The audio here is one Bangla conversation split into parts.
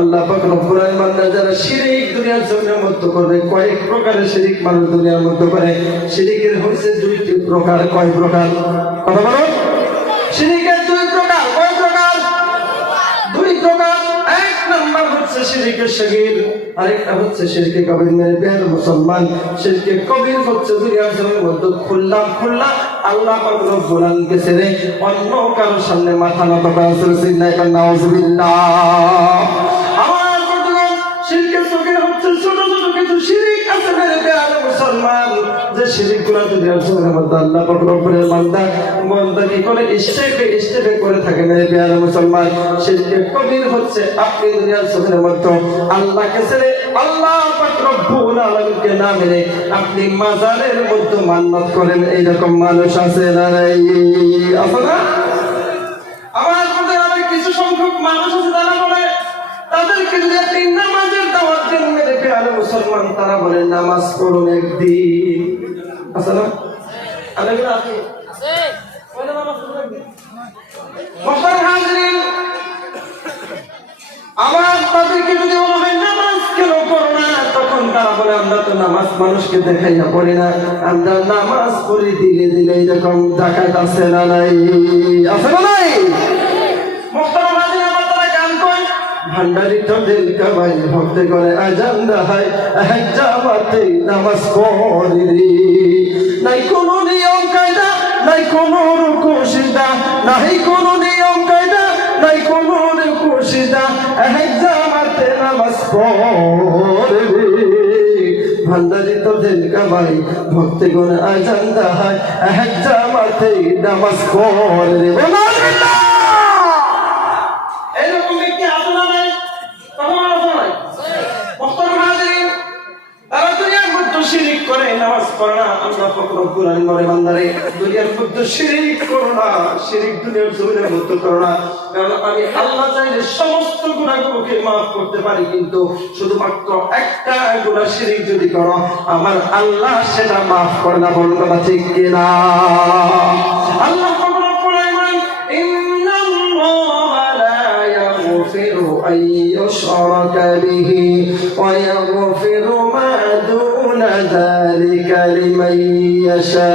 আল্লাহ পাক রব্বুল আলামিন বান্দা যারা শিরক দুনিয়ার জমিনের মধ্যে করবে, কয়েক প্রকারের শিরক মানুষ দুনিয়ার মধ্যে করে। শিরকের হচ্ছে দুইটি প্রকার। কয় প্রকার? কথা বলো। শিরকের দুই প্রকার। কয় প্রকার? দুই প্রকার। এক নাম্বার হচ্ছে শিরকে সগীর, আরেকটা হচ্ছে শিরকে কবির। মেরে প্রিয় মুসলমান, শিরকে কবির হচ্ছে দুনিয়ার জমিনের মধ্যে খুললাম আল্লাহ পাক রব্বুল আলামিনকে ছেড়ে অন্য কারোর সামনে মাথা নত করা। সুবহানাল্লাহ, নাউযুবিল্লাহ। আমার বন্ধুগণ, শিরকে সগীর হচ্ছে ছোট ছোট কিছু শিরক আছে মেরে প্রিয় মুসলমান, যে শিরকগুলো দুনিয়ার জমিনের মধ্যে আল্লাহ পাক রব্বুল আলামিন বান্দা কি করে স্টেপে করে থাকে মেরে প্রিয় মুসলমান। শিরকে কবির হচ্ছে আপনি দুনিয়ার জমিনের মধ্যে আল্লাহকে ছেড়ে আল্লাহ পাক রব্বুল আলামিনকে না মেনে আপনি মাজারের মধ্যে মান্নত করেন। এইরকম মানুষ আছে না নাই? আছে না? আমার মধ্যে অনেক কিছু সংখ্যক মানুষ আছে যারা বলে তাদেরকে যদি আপনি নামাজের দাওয়াত দেন মেরে প্রিয় মুসলমান, তারা বলে নামাজ পড়ুন একদিন। আছে না? আলেগুলো আছে? আছে। বলে নামাজ পড়ুন একদিন। মুহতারাম হাজিরিন, আমার তাদেরকে যদি বলা হয় নামাজ কেন পড়ো না, তখন তারা বলে আমরা তো নামাজ মানুষকে দেখাইয়া পড়ি না, আমরা নামাজ পড়ি দিলে দিলে। এরকম ডাকাত আছে না নাই? আছে না নাই? মুহতারাম হাজিরিন, আমার তারা গান কয় ভান্ডারি তো দিল কাবাই ভক্তি করে আজান দেয় এক জামাতে নামাজ পড়ি। নাই কোনো নিয়ম কায়দা, নাই কোনো রুকু সিজদা, নাই কোনো নিয়ম কায়দা, নাই কোনো রুকু সিজদা, এক জামাতে নামাজ পড়ি। ভান্ডারি তো দিল কাবাই ভক্তি করে আজান দেয় এক জামাতে নামাজ পড়ি। এরকম ব্যক্তি আছে না নাই? কথা বলা নাই? মুহতারাম হাজিরিন, তারা দুনিয়ার মধ্যে শিরক করে, নামাজ পড়ে না। আল্লাহ পাক রব্বুল আলামিন বলে বান্দারে দুনিয়ার মধ্যে শিরক করো না, শিরক দুনিয়ার জমিনের মধ্যে করো না। কারণ আমি আল্লাহ চাইলে সমস্ত গুনাহগুলোকে মাফ করতে পারি, কিন্তু শুধুমাত্র একটা গুনাহ শিরক যদি করো আমার আল্লাহ সেটা মাফ করে না। বলুন কথা ঠিক কিনা? আল্লাহ পাক রব্বুল আলামিন ইন্নাল্লাহা লা ইয়াগফিরু আন ইউশরাকা বিহি ওয়া ইয়াগফিরু মা দুনা যালিকা লিমান ইয়াশা।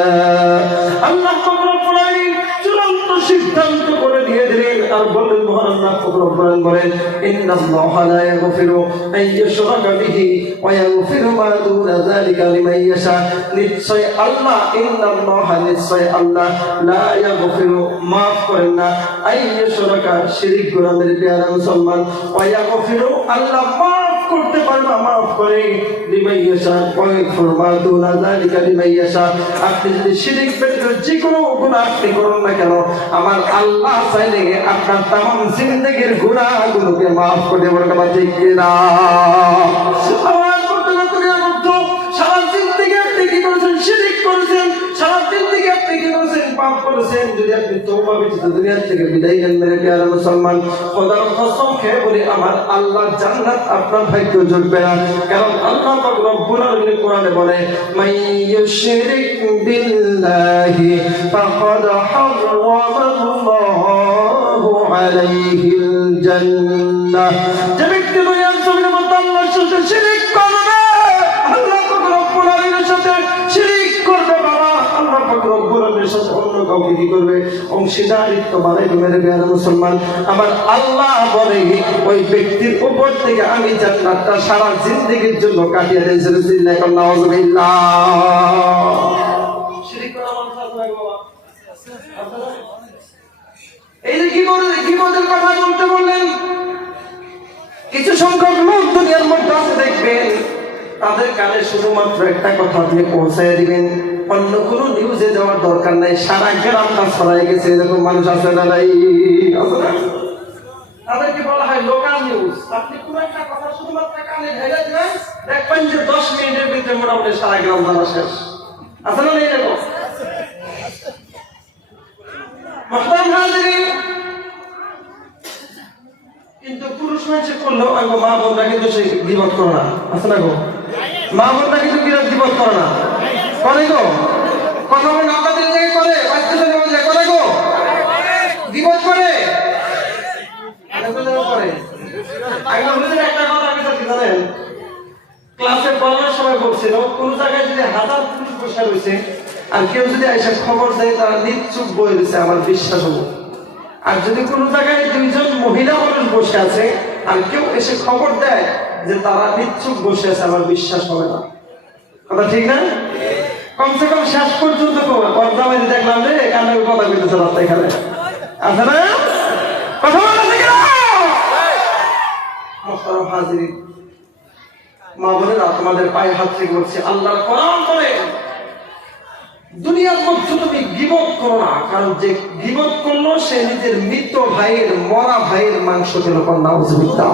আল্লাহ পাক রব্বুল আলামিন চূড়ান্ত সিদ্ধান্ত করে দিয়ে দিলেন আর বললেন, মহান আল্লাহ পাক রব্বুল আলামিন বলেন ইন্নাল্লাহা লা ইয়াগফিরু আন ইউশরাকা বিহি ওয়া ইয়াগফিরু মা দুনা যালিকা লিমান ইয়াশা। নিশ্চয় আল্লাহ, ইন্নাল্লাহা নিশ্চয় আল্লাহ, লা ইয়াগফিরু মাফ করেন না, আন ইউশরাকা শিরক গুনাহ। মেরে প্রিয় মুসলমান, ওয়া ইয়াগফিরু আল্লাহ মাফ করতে পারে না, মাফ করে লিমান ইয়াশা, ওয়া ইয়াগফিরু মা দুনা যালিকা লিমান ইয়াশা। আপনি যদি শিরক ব্যতীত যে কোনো গুনাহ আপনি করুন না কেন, আমার আল্লাহ চাইলে আপনার तमाम জিন্দেগীর গুনাহগুলোকে maaf করে দেওয়ার কথা ঠিক কিনা? আমার দুনিয়ার মধ্যে সারা জিন্দেগী আপনি কি করেছেন? শিরক করেছেন। সারা জিন্দেগী আপনি কি করেছেন? পাপ করেছেন। যদি আপনি তওবা ব্যতীত দুনিয়া থেকে বিদায় নেন মেরে প্রিয় মুসলমান, খোদার কসম খেয়ে বলি আমার আল্লাহ জান্নাত আপনার ভাগ্য জুটবে না। কারণ আল্লাহ পাক রব্বুল আলামিন কোরআনে বলে মাইয়ুশরিক বিল্লাহি ফাকাদ হারামাল্লাহু আলাইহিল জান্নাহ। যে ব্যক্তি দুনিয়ার জমিনের মধ্যে আল্লাহর সাথে শিরক করবে, আল্লাহ পাক রব্বুল আলামিনের সাথে শিরক করবে, বাবা আল্লাহ পাক রব্বুল আলামিনের সাথে অন্য কাউকে কি করবে? অংশীদারিত্ব বানাইবে। মেরে প্রিয় মুসলমান, আমার আল্লাহ বলে ওই ব্যক্তির উপর থেকে আমি জান্নাতটা সারা জিন্দেগীর জন্য কাটিয়ে দিয়েছি। নাউযুবিল্লাহ। শিরক করা মানতে হবে বাবা। এই যে কিবোর্ডের কথা বলতে বললেন, কিছু সংখ্যক লোক দুনিয়ার মধ্যে আছে দেখবেন, তাদের কানে শুধুমাত্র একটা কথা আপনি পৌঁছায় দিবেন, অন্য কোনো নিউজে যাওয়ার দরকার নাই, সারা গ্রামটা ছড়াই গেছে। এরকম মানুষ আছে না নাই? তাদেরকে বলা হয় লোকাল নিউজ। আপনি কোন একটা কথা শুধুমাত্র কানে ঢেলে দিবেন, দেখবেন যে 10 মিনিটের ভিতরে মোটামুটি সারা গ্রাম জানা শেষ। আছে না নেই? দেখো মুহতারাম হাজিরিন, কিন্তু পুরুষ মানুষ করলেও আগে মা বোনরা কিন্তু সে গীবত করে না। আছে না গো? মা বোনরা কিন্তু গীবত করে না। করে গো? কথা বলে আপনাদের জায়গায় করে, বাচ্চাদের জায়গায় করে গো? গীবত করে? করে আগে হুজুর একটা কথা আমি কি জানেন, ক্লাসে পড়ানোর সময় বলছিল কোন জায়গায় যদি হাজার পুরুষ বসে রয়েছে আর কেউ যদি এসে খবর দেয় তারা নিশ্চুপ বয়ে রয়েছে, আমার বিশ্বাস হবো। আর যদি কোন জায়গায় দুইজন মহিলা মানুষ বসে আছে আর কেউ এসে খবর দেয় যে তারা নিশ্চুপ বসে আছে, আমার বিশ্বাস হবে না। কথা ঠিক না? কমসে কম শেষ পর্যন্ত পর্দামাই দেখলাম রে কানে কথা বলতেছে রাস্তা এখানে আছে না, কথা বলা থেকে হাজির মা বোনেরা, তোমাদের পায়ে হাত থেকে বলছে আল্লাহর কোরআন বলে দুনিয়ার মধ্যে তুমি গীবত করো না, কারণ যে গীবত করলো সে নিজের মৃত ভাইয়ের মরা ভাইয়ের মাংস খেলো। নাউজুবিল্লাহ।